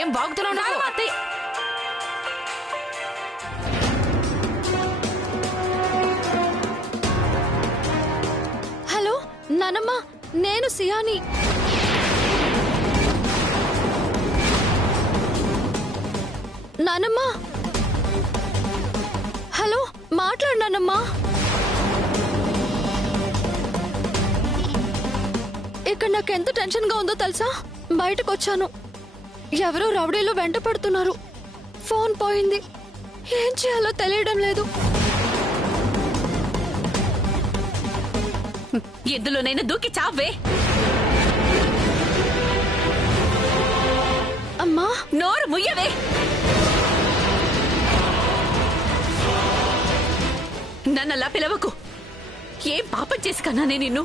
ఏం బాగుతున్నావు? హలో నానమ్మ, నేను సియాని. నానమ్మ, హలో మాట్లాడు నానమ్మ. ఇక్కడ నాకెంత టెన్షన్ గా ఉందో తెలుసా? బయటకు వచ్చాను, ఎవరో రౌడీలు వెంట పడుతున్నారు. ఫోన్ పోయింది, ఏం చేయాలో తెలియడం లేదు. ఎందులోనైనా దూకి చావే. అమ్మా, నోరు ముయ్యవే. నన్నలా పిలవకు. ఏం పాపం చేసి కన్నానే నిన్ను?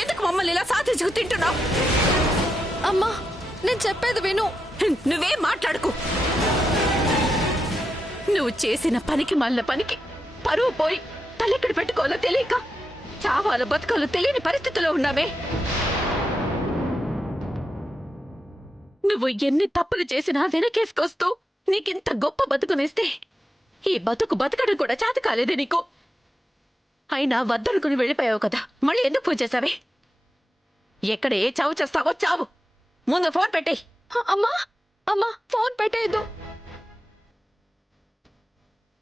ఎందుకు మమ్మల్ని ఇలా సాధించుకు తింటున్నావు? అమ్మా, నేను చెప్పేది విను. నువ్వేం మాట్లాడుకు. నువ్వు చేసిన పనికి మళ్ళీ పనికి పరువు పోయి తలెక్కడ పెట్టుకోవాలో తెలియక చావాలో బతకాలో తెలియని పరిస్థితిలో ఉన్నామే. నువ్వు ఎన్ని తప్పులు చేసినా వెనకేసుకొస్తూ నీకింత గొప్ప బతుకునిస్తే ఈ బతుకు బతకడం కూడా చేత కాలేదే నీకు. అయినా వద్దనుకుని వెళ్ళిపోయావు కదా, మళ్ళీ ఎందుకు ఫోన్ చేసావే? ఎక్కడ ఏ చావు చేస్తావో చావు. ముందు ఫోన్ పెట్టేయ్. అమ్మా అమ్మా, ఫోన్ పెట్టేయద్దు.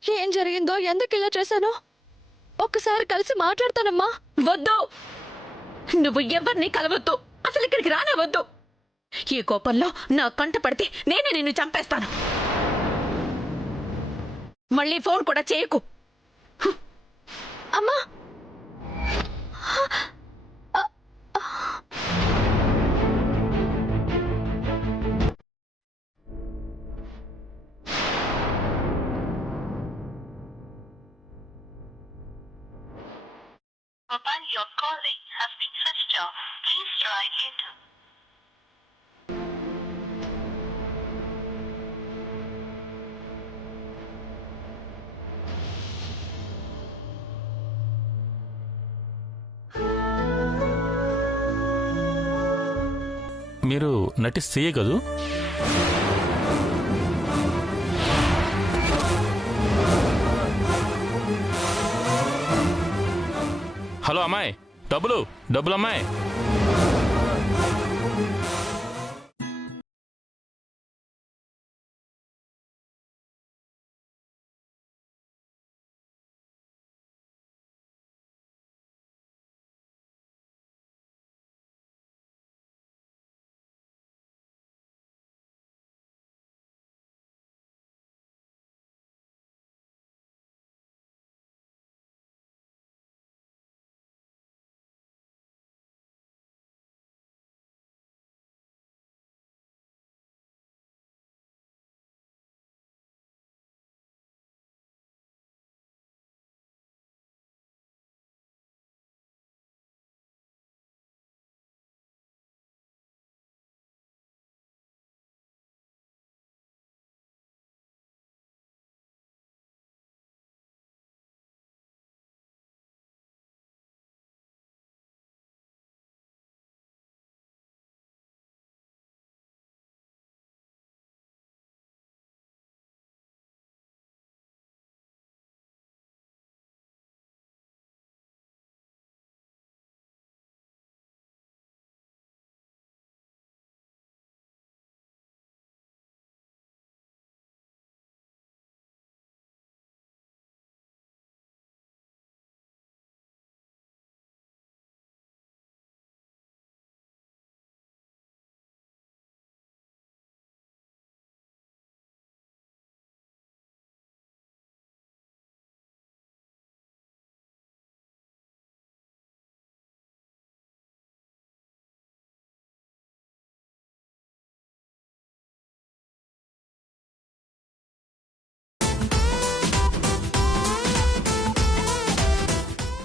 ఏం జరిగిందో, ఎందుకు ఇలా చేశానో ఒక్కసారి కలిసి మాట్లాడతానమ్మా. వద్దు, నువ్వు ఎవరిని కలవద్దు, అసలు ఇక్కడికి రానివద్దు. ఈ కోపంలో నా కంట పడితే నేనే నిన్ను చంపేస్తాను. మళ్ళీ ఫోన్ కూడా చేయకు. అమ్మా, Mobile you're calling has been switched off. Please try later. మీరు నటి సీఏ కదూ? హలో అమ్మాయి, డబ్బులు డబ్బులు అమ్మాయి.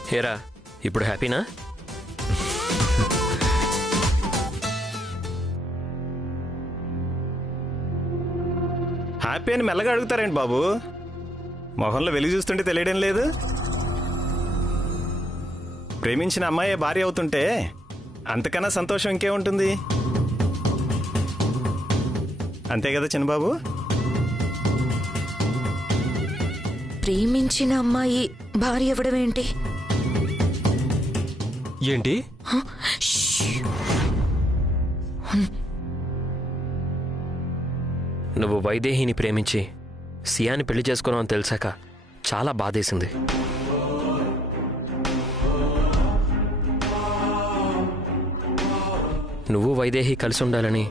హేరా, ఇప్పుడు హ్యాపీనా? హ్యాపీ అని మెల్లగా అడుగుతారేంటి బాబు? మొహంలో వెలుగు చూస్తుంటే తెలియడం లేదు. ప్రేమించిన అమ్మాయి భార్య అవుతుంటే అంతకన్నా సంతోషం ఇంకేముంటుంది? అంతే కదా చిన్నబాబు? ప్రేమించిన అమ్మాయి భార్య అవ్వడం ఏంటి? ఏంటి? నువ్వు వైదేహిని ప్రేమించి సియాని పెళ్లి చేసుకున్నావు అని తెలిసాక చాలా బాధేసింది. నువ్వు వైదేహి కలిసి ఉండాలని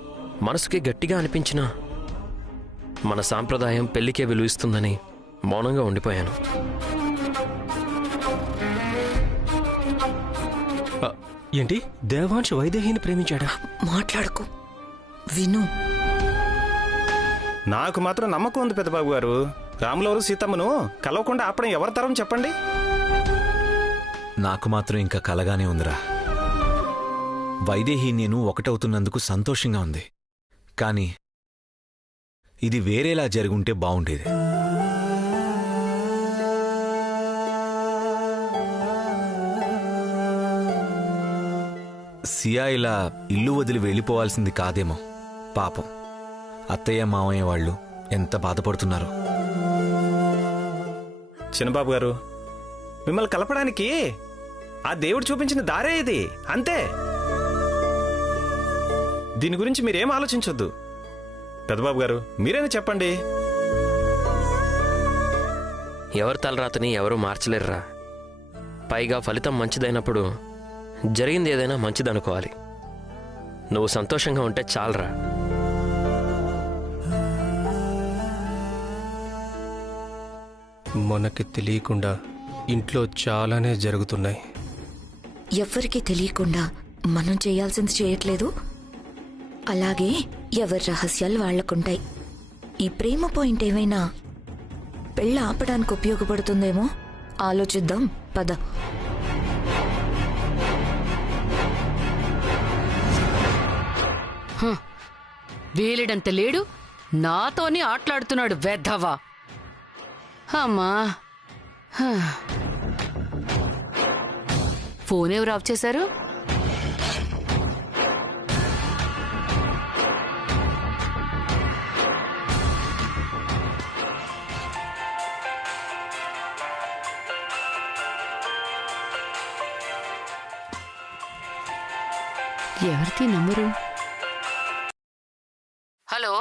మనసుకి గట్టిగా అనిపించినా మన సాంప్రదాయం పెళ్లికే విలువిస్తుందని మౌనంగా ఉండిపోయాను. ఏంటి? దేవాంశ్ వైదేహిని ప్రేమించాడా? మాట్లాడుకో, విను. నాకు మాత్రం నమ్మకం ఉంది పెద్దబాబు గారు. రాములవారు సీతమ్మను కలవకుండా ఆపడం ఎవరి తరం చెప్పండి? నాకు మాత్రం ఇంకా కలగానే ఉందిరా. వైదేహి నేను ఒకటవుతున్నందుకు సంతోషంగా ఉంది. కాని ఇది వేరేలా జరుగుంటే బావుండేది. సియా ఇలా ఇల్లు వదిలి వెళ్ళిపోవాల్సింది కాదేమో. పాపం అత్తయ్య మావయ్య వాళ్ళు ఎంత బాధపడుతున్నారో. చిన్నబాబు గారు, మిమ్మల్ని కలపడానికి ఆ దేవుడు చూపించిన దారే ఇది, అంతే. దీని గురించి మీరేం ఆలోచించొద్దు. పెద్దబాబు గారు, మీరైనా చెప్పండి. ఎవరి తలరాతని ఎవరూ మార్చలేరురా. పైగా ఫలితం మంచిదైనప్పుడు జరిగింది ఏదైనా మంచిదనుకోవాలి. నువ్వు సంతోషంగా ఉంటే చాలరా. మనకి తెలియకుండా ఇంట్లో చాలానే జరుగుతున్నాయి. ఎవ్వరికీ తెలియకుండా మనం చేయాల్సింది చేయట్లేదు. అలాగే ఎవరి రహస్యాలు వాళ్లకుంటాయి. ఈ ప్రేమ పాయింట్ ఏమైనా పెళ్ళ ఆపడానికి ఉపయోగపడుతుందేమో ఆలోచిద్దాం, పద. వేలిడంత లేడు, నాతోనే ఆటలాడుతున్నాడు వెధవా. అమ్మా, ఫోన్ ఎవరు ఆఫ్ చేశారు? ఎవరిది నంబరు? హలో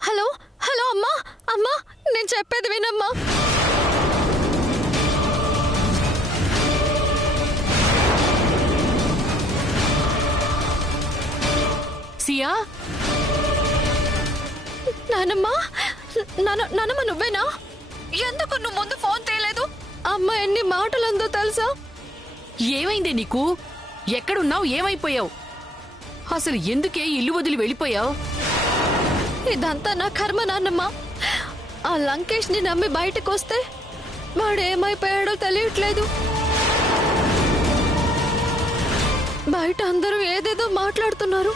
హలో హలో, అమ్మా అమ్మా, నేను చెప్పేది వినమ్మా. సియా, నానమ్మా, నానమ్మ నువ్వేనా? ఎందుకు నువ్వు ముందు ఫోన్ తీయలేదు? అమ్మ ఎన్ని మాటలందో తెలుసా? ఏమైంది నీకు? ఎక్కడున్నావు? ఏమైపోయావు? అసలు ఎందుకే ఇల్లు వదిలి వెళ్ళిపోయావు? ఇదంతా నా కర్మ నాన్నమ్మ. ఆ లంకేష్ ని నమ్మి బయటకు వస్తే వాడు ఏమైపోయాడో తెలియట్లేదు. బయట అందరూ ఏదేదో మాట్లాడుతున్నారు.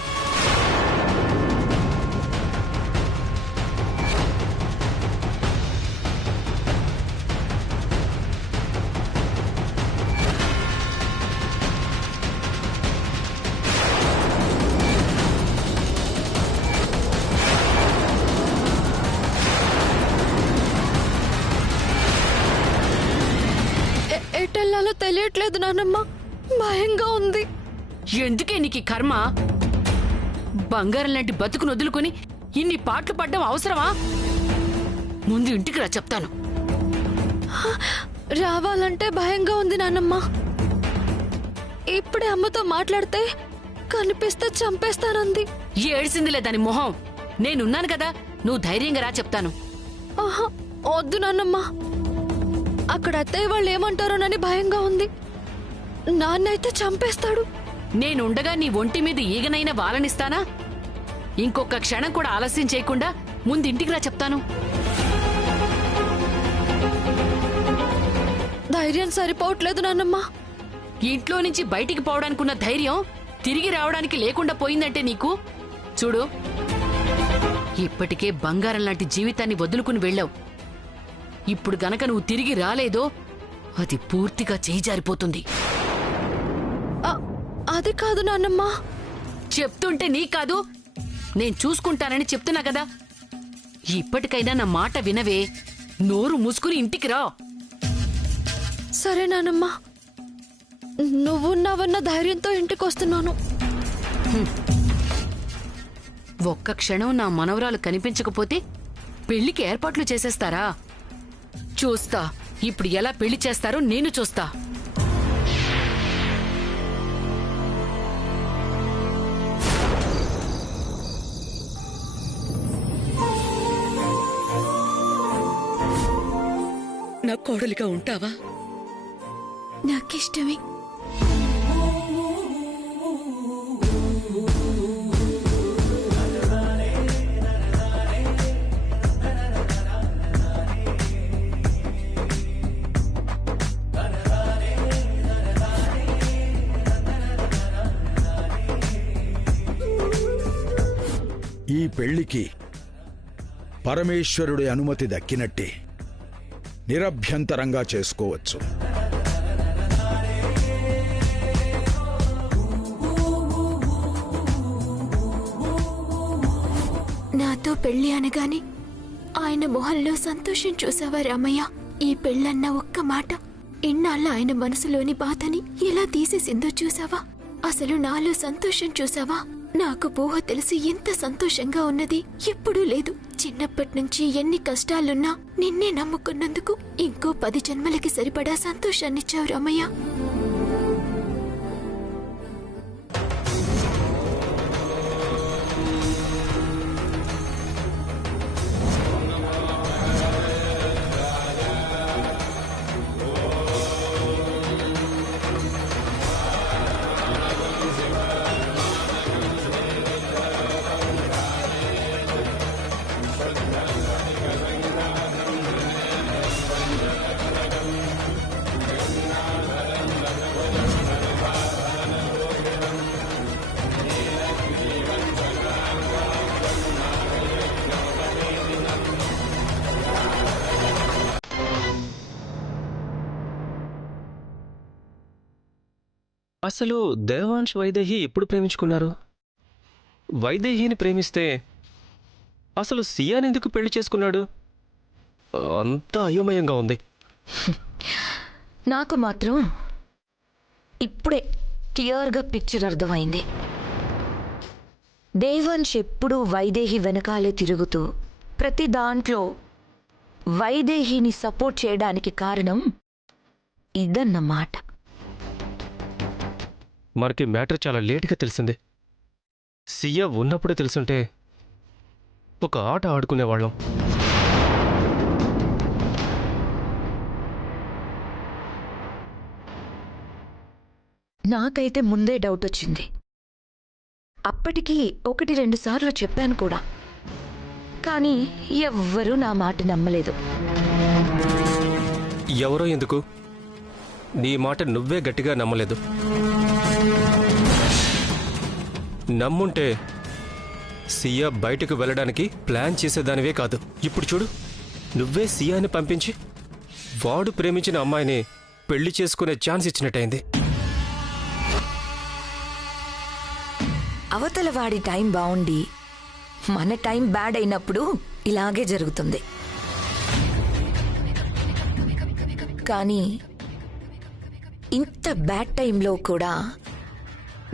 ఎటెల్లాలో తెలియట్లేదు నాన్నమ్మ, భయంగా ఉంది. ఎందుకే నీకు కర్మ? బంగారం లాంటి బతుకును వదులుకొని ఇన్ని పాటలు పడ్డం అవసరమా? ముందు ఇంటికి రా, చెప్తాను. రావాలంటే భయంగా ఉంది నాన్నమ్మ. ఇప్పుడే అమ్మతో మాట్లాడితే కనిపిస్తే చంపేస్తానంది. ఏడిసిందిలే దాని మొహం. నేనున్నాను కదా, నువ్వు ధైర్యంగా రా, చెప్తాను. ఆహా, వద్దు నాన్నమ్మ. అక్కడ అత్తయ్య వాళ్ళు ఏమంటారోనని భయంగా ఉంది. నాన్నైతే చంపేస్తాడు. నేనుండగా నీ ఒంటి మీద ఈగనైనా వాలనిస్తానా? ఇంకొక క్షణం కూడా ఆలస్యం చేయకుండా ముందు ఇంటికి రా, చెప్తాను. ధైర్యం సరిపోవట్లేదు నాన్నమ్మ. ఇంట్లో నుంచి బయటికి పోవడానికున్న ధైర్యం తిరిగి రావడానికి లేకుండా పోయిందంటే నీకు. చూడు, ఇప్పటికే బంగారం లాంటి జీవితాన్ని వదులుకుని వెళ్ళావు. ఇప్పుడు గనక నువ్వు తిరిగి రాలేదో అది పూర్తిగా చేయి జారిపోతుంది. అది కాదు నాన్నమ్మ. చెప్తుంటే నీ కాదు, నేను చూసుకుంటానని చెప్తున్నా కదా. ఇప్పటికైనా నా మాట వినవే. నోరు మూసుకుని ఇంటికి రా. సరే నానమ్మ, నువ్వున్నావన్న ధైర్యంతో ఇంటికి వస్తున్నాను. ఒక్క క్షణం నా మనవరాలు కనిపించకపోతే పెళ్లికి ఏర్పాట్లు చేసేస్తారా? చూస్తా ఇప్పుడు ఎలా పెళ్లి చేస్తారో నేను చూస్తా. నా కోడలిగా ఉంటావా? నాకిష్టమే. ఈ పెళ్లికి పరమేశ్వరుడి అనుమతి దక్కినట్టే నిరభ్యంతరంగా చేసుకోవచ్చు. నాతో పెళ్లి అనగానే ఆయన మొహంలో సంతోషం చూసావా రామయ్య? ఈ పెళ్ళన్న ఒక్క మాట ఇన్నాళ్ళ ఆయన మనసులోని బాధని ఎలా తీసేసిందో చూసావా? అసలు నాలో సంతోషం చూసావా? నాకు ఊహ తెలిసి ఎంత సంతోషంగా ఉన్నది ఎప్పుడూ లేదు. చిన్నప్పటి నుంచి ఎన్ని కష్టాలున్నా నిన్నే నమ్ముకున్నందుకు ఇంకో 10 జన్మలకి సరిపడా సంతోషాన్నిచ్చావు రామయ్య. అసలు దేవాంశ్ వైదేహి ఎప్పుడు ప్రేమించుకున్నారు? వైదేహిని ప్రేమిస్తే అసలు సియాని ఎందుకు పెళ్లి చేసుకున్నాడు? అంతా అయోమయంగా ఉంది. నాకు మాత్రం ఇప్పుడే క్లియర్గా పిక్చర్ అర్థమైంది. దేవాంశ్ ఎప్పుడూ వైదేహి వెనకాలే తిరుగుతూ ప్రతి దాంట్లో వైదేహిని సపోర్ట్ చేయడానికి కారణం ఇదన్నమాట. మనకి మ్యాటర్ చాలా లేటుగా తెలిసింది. సియా ఉన్నప్పుడే తెలుసుంటే ఒక ఆట ఆడుకునేవాళ్ళం. నాకైతే ముందే డౌట్ వచ్చింది. అప్పటికి 1-2 సార్లు చెప్పాను కూడా, కానీ ఎవ్వరూ నా మాట నమ్మలేదు. ఎవరో ఎందుకు, నీ మాట నువ్వే గట్టిగా నమ్మలేదు. నమ్ముంటే సియా బయటకు వెళ్ళడానికి ప్లాన్ చేసేదానివే కాదు. ఇప్పుడు చూడు, నువ్వే సియాని పంపించి వాడు ప్రేమించిన అమ్మాయిని పెళ్లి చేసుకునే ఛాన్స్ ఇచ్చినట్టయింది. అవతల వాడి టైం బాగుండి మన టైం బ్యాడ్ అయినప్పుడు ఇలాగే జరుగుతుంది. కానీ ఇంత బ్యాడ్ టైంలో కూడా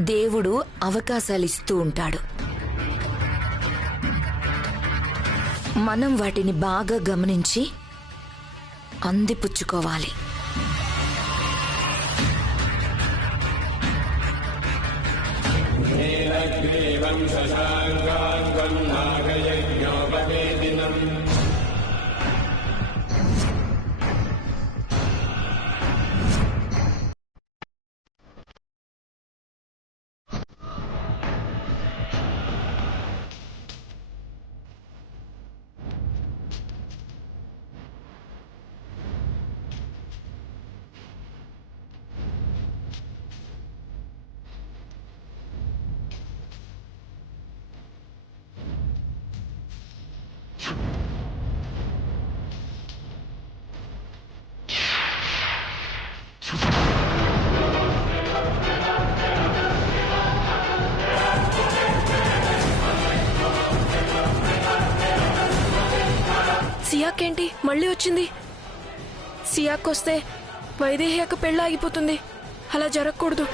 దేవుడు అవకాశాలు ఇస్తూ ఉంటాడు. మనం వాటిని బాగా గమనించి అందిపుచ్చుకోవాలి. మళ్ళీ వచ్చింది. సియాకొస్తే వైదేహి అక్క పెళ్ళి ఆగిపోతుంది. అలా జరగకూడదు.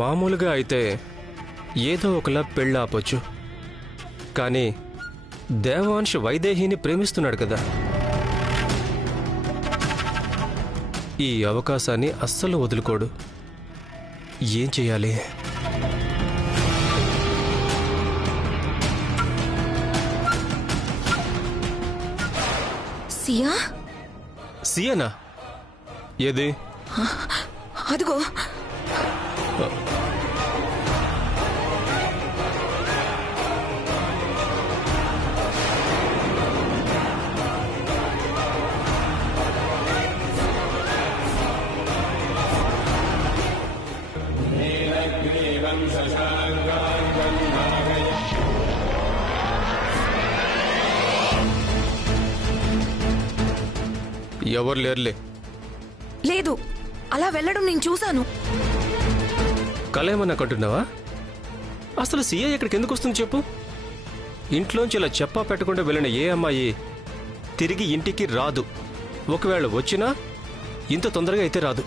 మామూలుగా అయితే ఏదో ఒకలా పెళ్ళి ఆపొచ్చు, కానీ దేవాంశ్ వైదేహిని ప్రేమిస్తున్నాడు కదా. ఈ అవకాశాన్ని అస్సలు వదులుకోడు. ఏం చెయ్యాలి? సియా? సియానా? ఏది? అదిగో. ఎవరు లేరులే. లేదు, అలా వెళ్ళడం నేను చూశాను. కలేమన్నా కంటున్నావా? అసలు సీఏ ఇక్కడికి ఎందుకు వస్తుంది చెప్పు? ఇంట్లోంచి ఇలా చెప్పా పెట్టకుండా వెళ్ళిన ఏ అమ్మాయి తిరిగి ఇంటికి రాదు. ఒకవేళ వచ్చినా ఇంత తొందరగా అయితే రాదు.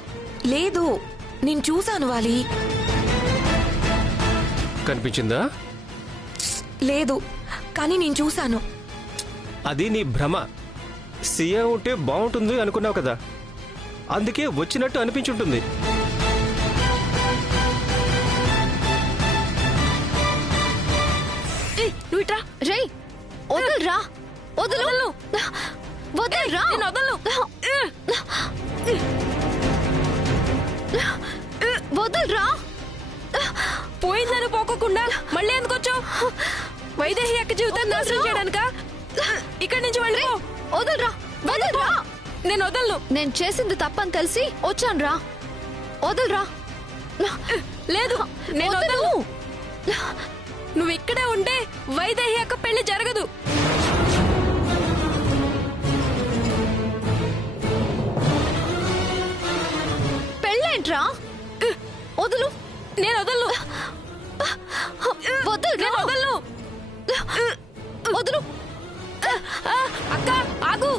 లేదు, నేను చూశాను వాలి. కనిపించిందా? లేదు, కానీ నేను చూశాను. అది నీ భ్రమ. సీఏ ఉంటే బాగుంటుంది అనుకున్నావు కదా, అందుకే వచ్చినట్టు అనిపించుంటుంది. నువ్వు ఇట్రా. రేయ్, వదలరా. వదలు. వదలరా. వదలు. వదలరా. పోయిందని పోకోకుండా మళ్ళీ ఎందుకు వచ్చావు? వైదేహి అక్క జీవితాన్ని నాశనం చేయడానిక? ఇక్కడి నుంచి వెళ్ళి వదలరా. వదలరా. నేను వదలను. నేను చేసింది తప్పని తెలిసి వచ్చాను రా. వదలరా. లేదు, నేను వదలను. నువ్వు ఇక్కడే ఉంటే వైదేహి అక్క పెళ్లి జరగదు. పెళ్ళేంట్రా? వదలు. నేను వదలను. వదలు. వదలను. వదలు. అక్క ఆగు.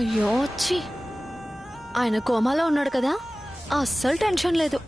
అయ్యో ఛీ, ఆయన కోమాలో ఉన్నాడు కదా, అస్సలు టెన్షన్ లేదు.